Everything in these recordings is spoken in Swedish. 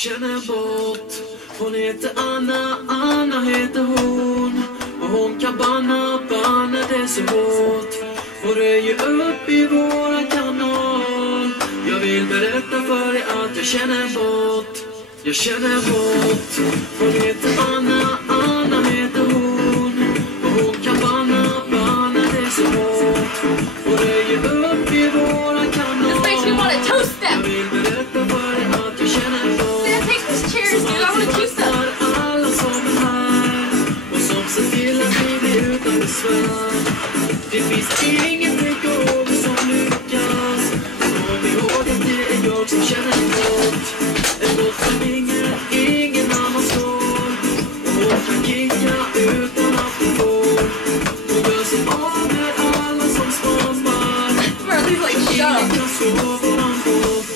Känner bort. Hon heter Anna, Anna heter hon. Och hon kan banna det så hårt. Och röjer upp i våran kanal. Jag vill berätta för dig att jag känner bort. Jag känner bort. Hon heter Anna, Anna heter hon. Och hon kan banna det så hårt. Och röjer upp i våran kanal. This makes me want to toast them. Jag vill berätta för dig att jag känner bort. Then take these chairs, dude. I want to toast them. Alla som är här och som ser till att vi blir utan besvär. Det finns inget ekonomiskt som lyckas. Kom ihåg att det är jag som känner bort. En bort som ingen annan slår. Och hon kan kicka utan att hon får. Hon gör sig av med alla som stormar. Bro, he's like, shut Ingen up. kan slå våran bort.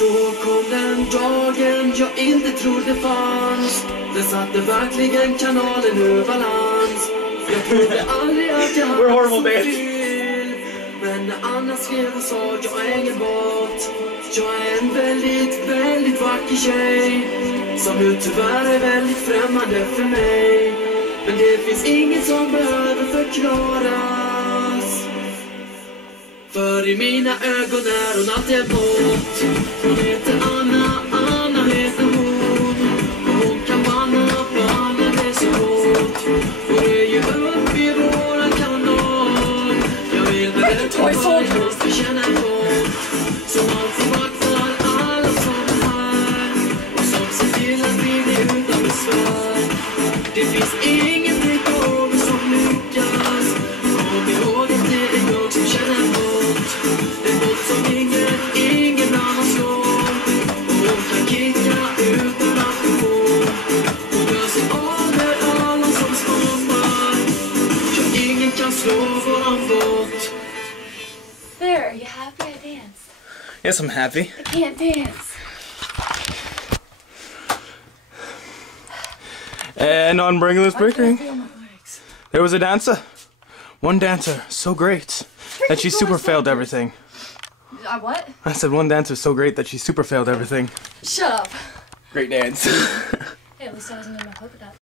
Då kom den dagen jag inte trodde fanns. Den satte verkligen kanalen ur balans. För jag trodde aldrig att jag hade så fel. Men när Anna skrev och sa jag är ingen bort. Jag är en väldigt, väldigt vacker tjej. Som nu tyvärr är väldigt främmande för mig. Men det finns inget som behöver förklaras. För i mina ögon är hon alltid bort. Hon heter Anna, Anna heter hon. Och hon kan banna det så hårt. Och röjer upp i våran kanal. Jag vill berätta vad jag känner bort. Som alltid vaktar alla som är här. Och som ser till att vi blir utan besvär. Det finns inget ekonomiskt som lyckas. Kom ihåg att det är jag som känner bort. En bort som ingen annan slår. Och hon kan kicka utan att hon får. Hon gör sig av med alla som stormar. Ja, ingen kan slå våran bort. There, are you happy I danced? Yes, I'm happy. I can't dance. And on Bringler's Break Ring, Feel my legs. there was a dancer. One dancer, so great that she super failed everything. What? I said one dancer so great that she super failed everything. Shut up. Great dance. Hey, at least I wasn't in my polka dot.